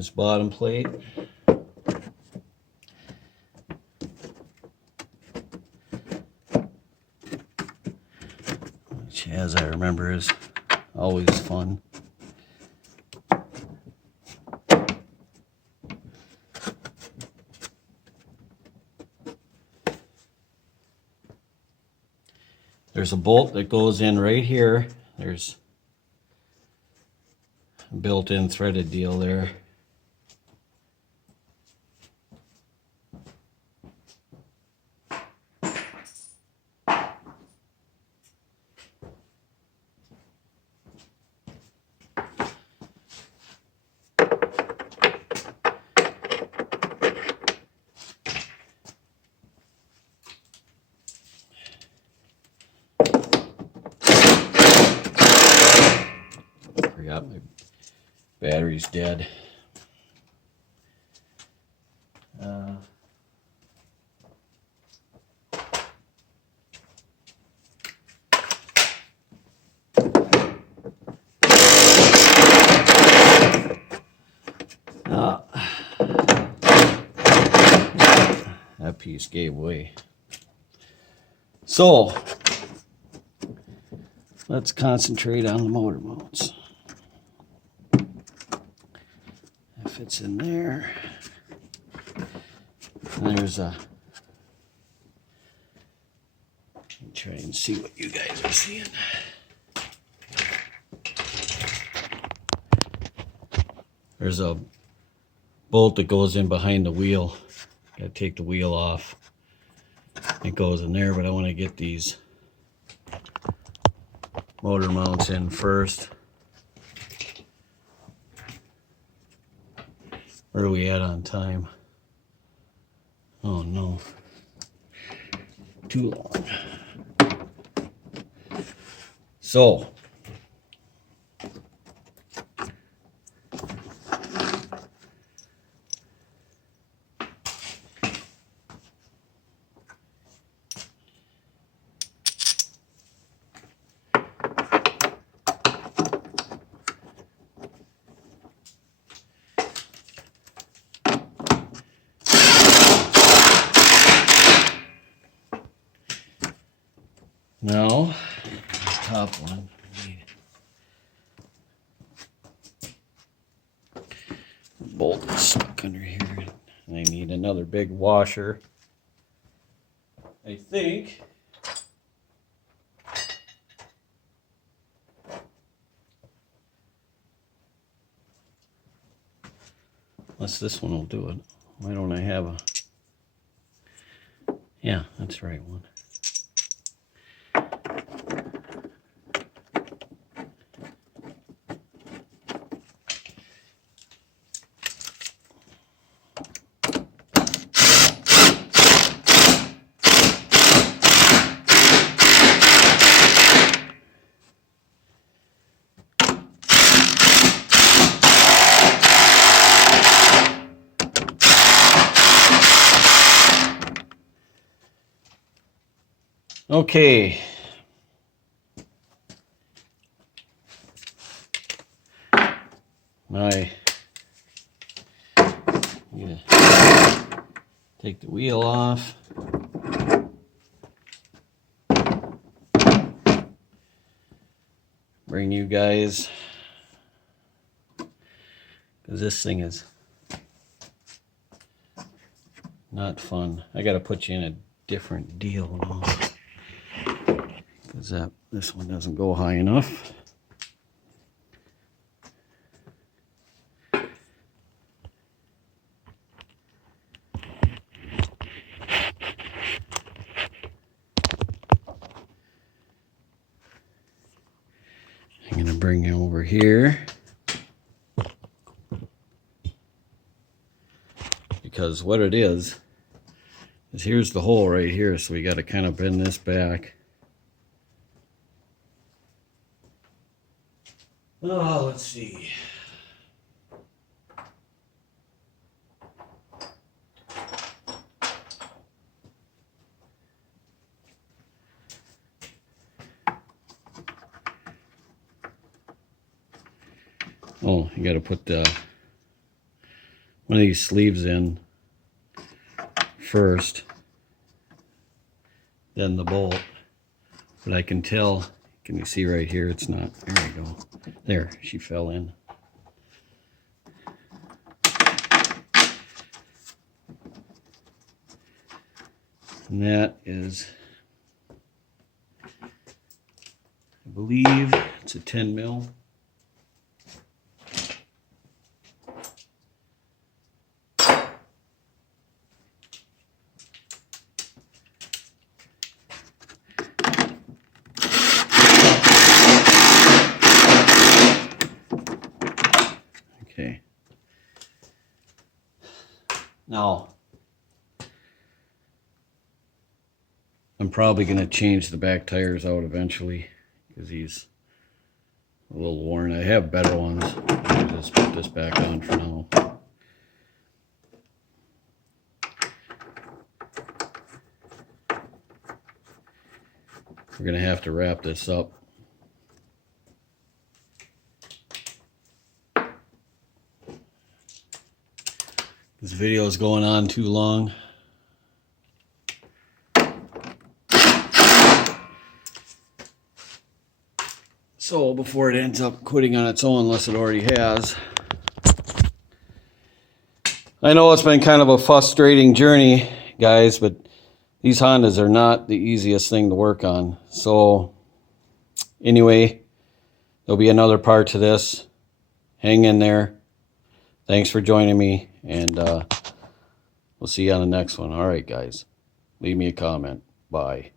this bottom plate. Which, as I remember, is always fun. There's a bolt that goes in right here. There's a built-in threaded deal there. Forgot my battery's dead. That piece gave way. So let's concentrate on the motor mounts. That fits in there. And there's a, let me try and see what you guys are seeing. There's a bolt that goes in behind the wheel. Gotta take the wheel off. It goes in there, but I want to get these motor mounts in first. Where are we at on time? Oh no. Too long. So now, top one. Bolt is stuck under here. And I need another big washer. I think. Unless this one will do it. Why don't I have a... Yeah, that's the right one. Okay. Now I need to take the wheel off. Bring you guys, because this thing is not fun. I got to put you in a different deal now, because this one doesn't go high enough. I'm going to bring you over here, because what it is here's the hole right here, so we got to kind of bend this back. Oh, let's see. Oh, you got to put the one of these sleeves in first, then the bolt. But I can tell, can you see right here, it's not, there we go. There, she fell in. And that is, I believe it's a 10 mil. Okay. Now, I'm probably going to change the back tires out eventually because he's a little worn. I have better ones. I'll just put this back on for now. We're going to have to wrap this up. This video is going on too long. So before it ends up quitting on its own, unless it already has. I know it's been kind of a frustrating journey, guys, but these Hondas are not the easiest thing to work on. So anyway, there'll be another part to this. Hang in there. Thanks for joining me, and we'll see you on the next one. All right, guys. Leave me a comment. Bye.